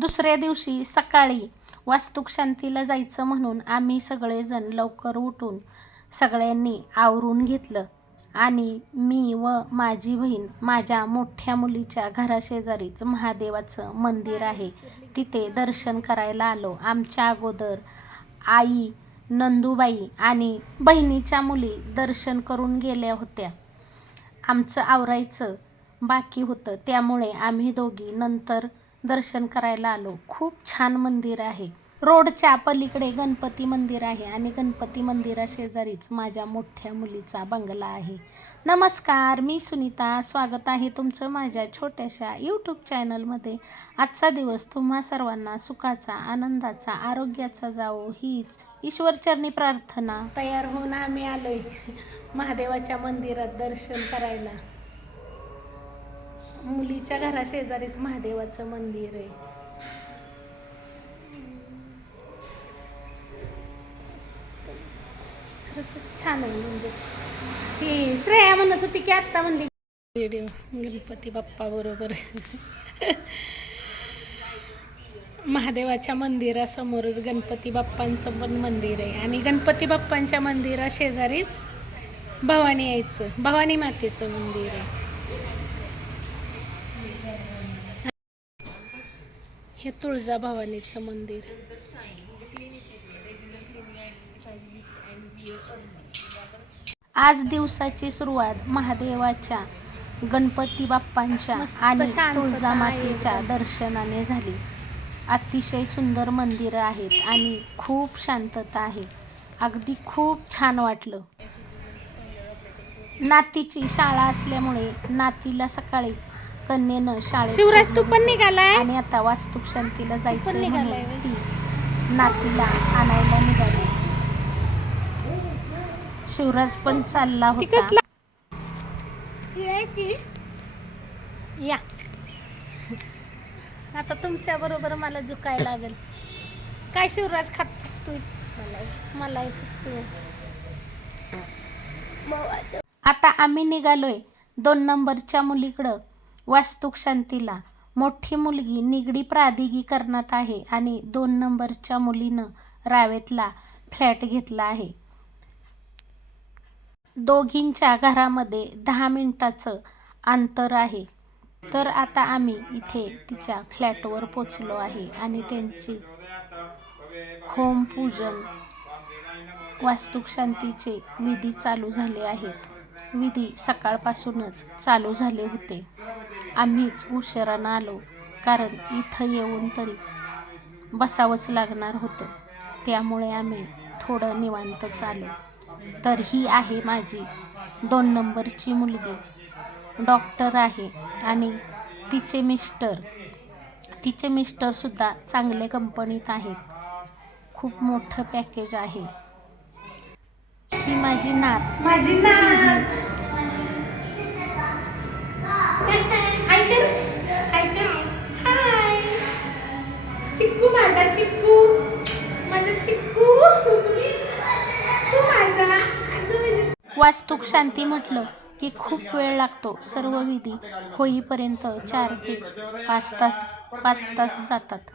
दुसऱ्या दिवशी सकाळी वास्तुक शांतीला जायचं म्हणून आम्ही सगळेजण लवकर उठून सगळ्यांनी आवरून घेतलं. आणि मी व माझी बहीण माझ्या मोठ्या मुलीच्या घराशेजारीच महादेवाचं मंदिर आहे. तिथे दर्शन करायला आलो. आमच्या अगोदर आई नंदूबाई आणि बहिणीच्या मुली दर्शन करून गेल्या होत्या. आमचं आवरायचं बाकी होतं. त्यामुळे आम्ही दोघी नंतर दर्शन करायला आलो. खूप छान मंदिर आहे. रोडच्या पलीकडे गणपती मंदिर आहे आणि गणपती मंदिराशेजारीच माझ्या मोठ्या मुलीचा बंगला आहे. नमस्कार मी सुनीता. स्वागत आहे तुमचं माझ्या छोट्याशा यूट्यूब चॅनलमध्ये. आजचा दिवस तुम्हा सर्वांना सुखाचा आनंदाचा आरोग्याचा जावो हीच ईश्वरचरणी प्रार्थना. तयार होऊन आम्ही आलोय महादेवाच्या मंदिरात दर्शन करायला. मुलीच्या घराशेजारीच महादेवाचं मंदिर आहे. खरंच छान आहे म्हणजे. ती श्रेया म्हणत होती की आत्ता म्हणली व्हिडिओ गणपती बाप्पा बरोबर. महादेवाच्या मंदिरासमोरच गणपती बाप्पांचं पण मंदिर आहे. आणि गणपती बाप्पांच्या मंदिरा शेजारीच भवानी यायचं भवानी मातेचं मंदिर आहे. हे तुळजाभवानीचं मंदिर. आज दिवसाची सुरुवात महादेवाच्या गणपती बाप्पांच्या आणि तुळजा मातेच्या. दर्शनाने झाली. अतिशय सुंदर मंदिरं आहेत आणि खूप शांतता आहे. अगदी खूप छान वाटलं. नातीची शाळा असल्यामुळे नातीला सकाळी कन्येनं शाळेत शिवराज तू पण. निघालाय? आणि आता वास्तुक शांतीला जायचं निघालाय ती नातीला आणायला निघाली. शिवराज पण चालला होता. कसला? या. आता तुमच्या बरोबर मला झुकायला लागेल. काय शिवराज खात तू? मला आता आम्ही निघालोय दोन नंबरच्या मुलीकडं. वास्तुक्षांतीला. मोठी मुलगी निगडी प्राधिकरणात आहे आणि दोन नंबरच्या मुलीनं रावेतला फ्लॅट घेतला आहे. दोघींच्या घरामध्ये दहा मिनिटाचं अंतर आहे. तर आता आम्ही इथे तिच्या फ्लॅटवर पोचलो आहे आणि त्यांची होम पूजन वास्तुशांतीचे विधी चालू झाले आहेत. विधी सकाळपासूनच चालू झाले होते. आम्हीच उशिरानं आलो कारण इथं येऊन तरी बसावंच लागणार होतं. त्यामुळे आम्ही थोडं निवांतच आलो तर ही आहे माझी दोन नंबरची मुलगी. डॉक्टर आहे आणि तिचे मिस्टर तिचे मिस्टरसुद्धा चांगले कंपनीत आहेत. खूप मोठं पॅकेज आहे. ही माझी नात. माझी माझा चिक्कू. माझा चिक्कू. वास्तुक शांती म्हटलं की खूप वेळ लागतो सर्व विधी होईपर्यंत चार ते पाच तास पाच तास जातात.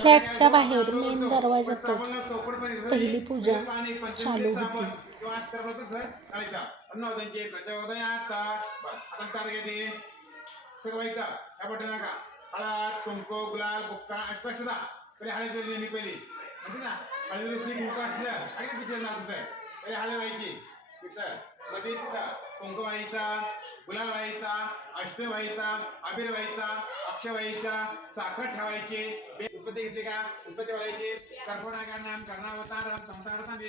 फ्लॅटच्या बाहेर मेन दरवाजातच पहिली पूजा चालू होती. हळद कुंकू गुलाल बुक्का अष्टाक्षदा पहिले हळद दिली पहिली माहिती ना हळद दिली कुंकू असलं आणि पिक्चर लागत पहिले हळद व्हायची तिथं मध्ये तिथं कुंकू व्हायचा गुलाल व्हायचा अष्ट व्हायचा अबीर व्हायचा अक्ष व्हायचा साखर ठेवायचे उपते घेतले का उपते व्हायचे कर्पणाकरणाम कर्णावतारम संसारताम हे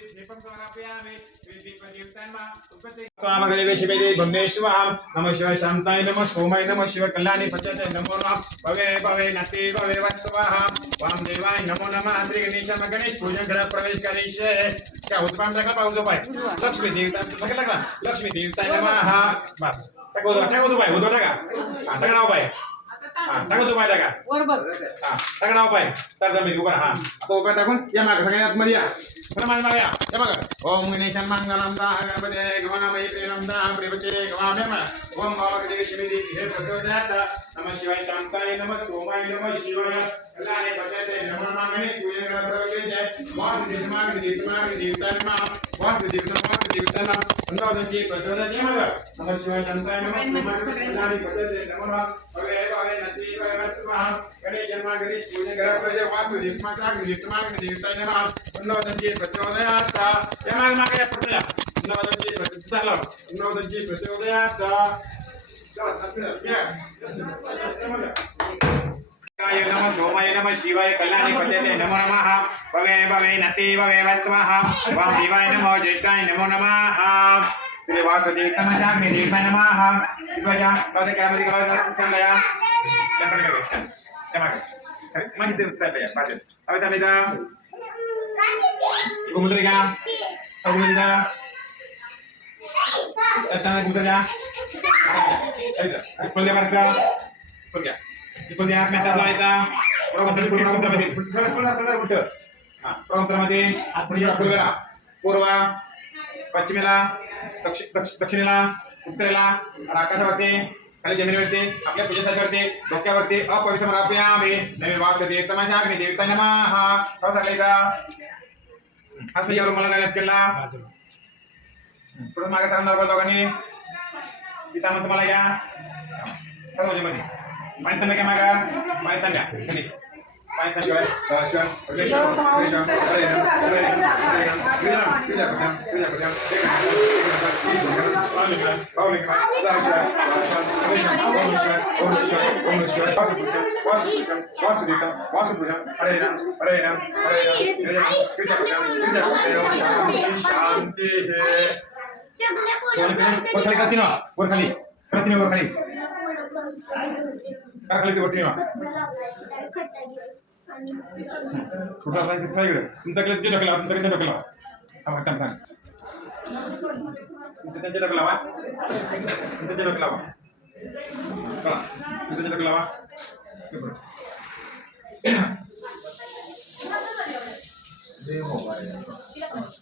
स्वामगदेवे शिवेदे भुवनेश्वराम नमः शिवाय शांताय नमः सोमाय नमः शिव कल्याणी पचाय नमो नमः। भवे भवे नते भवे वत्सवाहा। वाम देवाय नमो नमः। श्री गणेश गणेश। पूजन घर प्रवेश गणेश क्या उत्पान टाकला पाहू पाय लक्ष्मी देवता टाकला टाकला लक्ष्मी देवताय नमः। हा बस। टाको दो टाको दो पाय उदो टाका। हा टाका नाव पाय हा टाका तो पाय टाका वर बघ हा टाका नाव पाय टाका मी उभा हा आता उभा टाकून या माग सगळ्या आतमध्ये या पुन्हा माझ्या मागे या हे बघा ओम गणेशन मंगलम दा गणपते गवामे प्रेम दा प्रेमचे गवामे ओम बाबा कधी शिवेदी हे प्रचोदयाता नम शिवाय तांताय नम सोमाय नम शिवाय कलाने पतते नम मागणे पूजन करते जय वास निर्माण निर्माण देवतांना वास देवता वास देवतांना अंदाजांची प्रचोदयाची मग पुटला वंदोदंती प्रचोदयात्। वंदोदंती प्रचोदयात्। शिवाय नमः सोमाय नमः शिवाय कल्याणी पतये नमो नमः। भवे भवे नति भवे वस्वः वामदेवाय नमः ज्येष्ठाय नमो नमः श्री वासुदेव नमः शाग्नि देवताय नमः शिवाया राजा कामदी कला संगया चंपा का चंपा का माहिती उत्तर द्या पाच दक्षिण दक्षिणेला उत्तरेला आकाशावरती खाली जमिनीवरती आपल्या पूजेसाच्यावरती डोक्यावरती अपवित्र मराप्यामे नवीन वाक्य देव तमाशा अग्नि देवता नमः. काय हो सांगले का आज तुझ्यावर मला नाही केला. पुढे मागे सांगणार बघ दोघांनी पिता म्हणतो मला घ्या काय मध्ये माहिती तांब्या मागा? माहिती तांब्या ஒரு கலி கத்தினா ஒரு கலி கத்தினா ஒரு கலி ಕಾಕಳಿಗೆ ಕೊಟ್ಟಿವ ಕುಟಾ ಸಾಯಿ ತಾಯಿ ಗಿಡ ಇಂತಕ್ಕೆ ಜಿನ ಕಲ ಅಂತ ಗಿನ ಬಕಲ ಅವ ತಂ ತಂ ಇಂತ ಜಿನ ಕಲವ ಇಂತ ಜಿನ ಕಲವ ಇಂತ ಜಿನ ಕಲವ ದೇವ ಮೊಬೈಲ್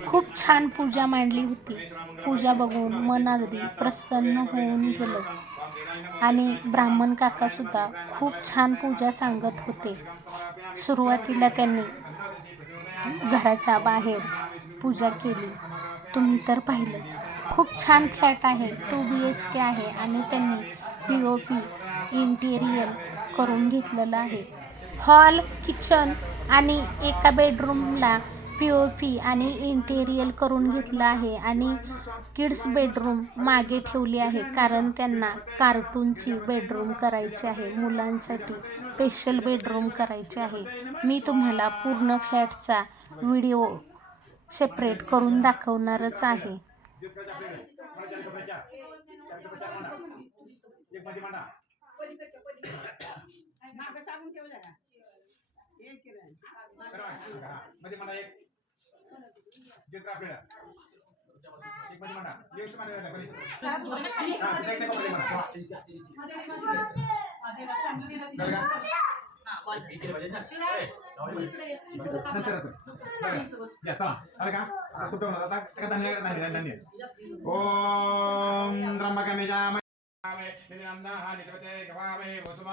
खूप छान पूजा मांडली होती. पूजा बघून मन अगदी प्रसन्न होऊन गेलं. आणि ब्राह्मण काका सुद्धा खूप छान पूजा सांगत होते. सुरुवातीला त्यांनी घराच्या बाहेर पूजा केली. तुम्ही तर पाहिलंच. खूप छान फ्लॅट आहे टू बी एच के आहे आणि त्यांनी पी ओ पी इंटेरियल करून घेतलेलं आहे. हॉल किचन आणि एका बेडरूमला पी ओ पी आणि इंटेरियल करून घेतलं आहे आणि किड्स बेडरूम मागे ठेवली आहे कारण त्यांना कार्टूनची बेडरूम करायची आहे मुलांसाठी स्पेशल बेडरूम करायचे आहे. मी तुम्हाला पूर्ण फ्लॅटचा व्हिडिओ सेपरेट करून दाखवणारच आहे. एक मध्ये मांडा करा. हा, मध्ये मांडा एक चित्र आपल्याला एक मध्ये मांडा व्यवस्थित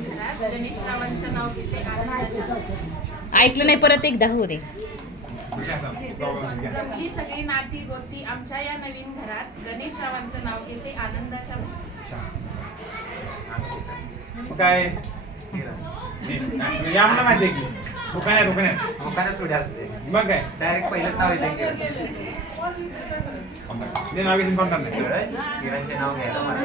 मांडा जरा, बरी. हा, तिथे एक ऐकलं नाही परत एकदा होऊ दे. जमली सगळी नाती गोती आमच्या या नवीन घरात गणेश रावांचं नाव घेते आनंदाच्या काय आम्हाला माहिती आहे की दुकान आहे दुकान आहे दुकानात थोडी असते. मग काय? डायरेक्ट पहिलंच नाव येते ते नाव घेऊन नाही किरणचे नाव घ्यायला मला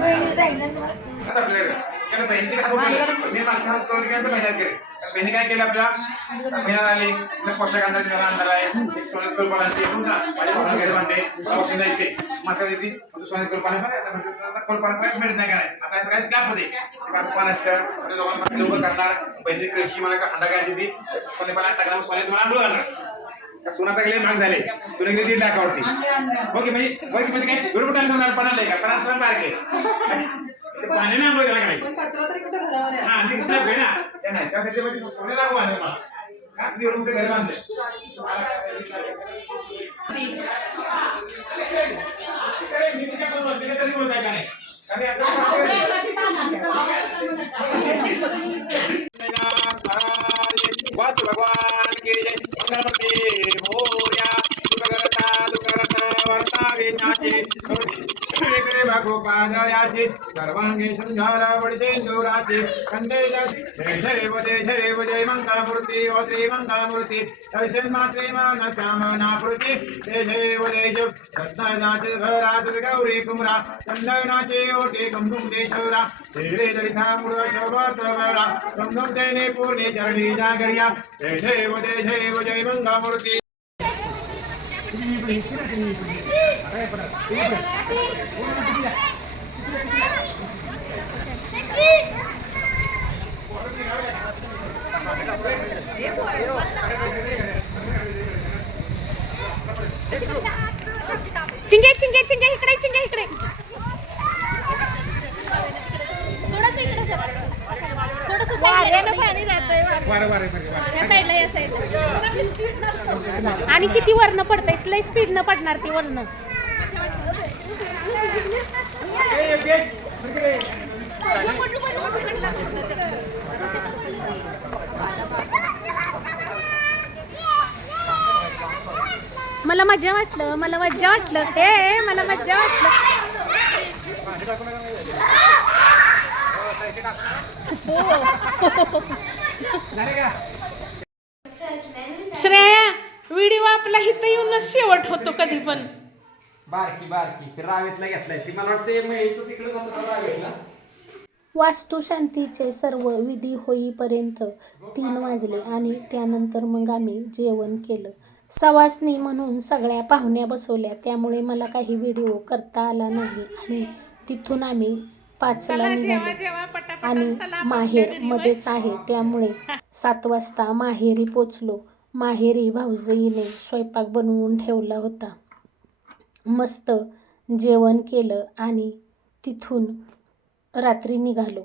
बहिणी काय केलं आपल्या? बहिणीला आली. आपल्या पोशाख अंदाज मला अंधार आहे. एक सोन्यात कल्पना असते म्हणून ना, माझ्या भावाला घरी बांधते औषध येते. म्हणजे कल्पना पण आहे. म्हणजे कल्पना पण नाही काय आता काय स्लॅबमध्ये पान असतं. म्हणजे दोघांना करणार. बहिणी कृषी मला का अंडा काय दिली सोने पाण्यात टाकणार सोन्यात मला आंघोळ घालणार. सोना गेले महाग झाले. सोने गेले दीड लाखावरती ओके म्हणजे ओके म्हणजे काय? एवढं कुठं जाणार पणाला का? पणाला बारके पाणी नाही? कुठं घरावर आहे? हा ती ना. ते नाही त्यासाठी म्हणजे सोने दाखवा आता मला का ती एवढं घर मी मी बोलत आहे का नाही? आता भगवान की वर्तावे नाचे सर्वांगे संझारा जाते जय जय वदे जय मंगलमूर्ती ओ श्री मंगलमूर्ती दर्शन मात्रे मान श्यामना कृती जय जय वदे जो रत्नानाचे गौरी कुमरा चंदनाचे ओटे गमगुम देशवरा तेरे दरिथा मुळ शोभत वरा गमगम तेने पूर्णे चरणी जागरिया जय जय वदे जय वदे मंगलमूर्ती चिंगे आणि किती वरनं पडतंय? लय स्पीडनं पडणार ती वरनं. मला मजा वाटलं मला मज्जा वाटलं. हे मला मज्जा वाटलं. श्रेया व्हिडिओ आपला इथं येऊनच शेवट होतो कधी पण. बारकी बारकी. रावेतला घेतलाय. ती मला वाटते महेशचं तिकडे जातो रावेतला. वास्तुशांतीचे सर्व विधी होईपर्यंत तीन वाजले आणि त्यानंतर मग आम्ही जेवण केलं. सवासनी म्हणून सगळ्या पाहुण्या बसवल्या. त्यामुळे मला काही व्हिडिओ करता आला नाही आणि तिथून आम्ही पाचला निघालो. आणि माहेर मध्येच आहे. त्यामुळे सात वाजता माहेरी पोचलो. माहेरी भाऊजईने स्वयंपाक बनवून ठेवला होता. मस्त जेवण केलं आणि तिथून रात्री निघालो.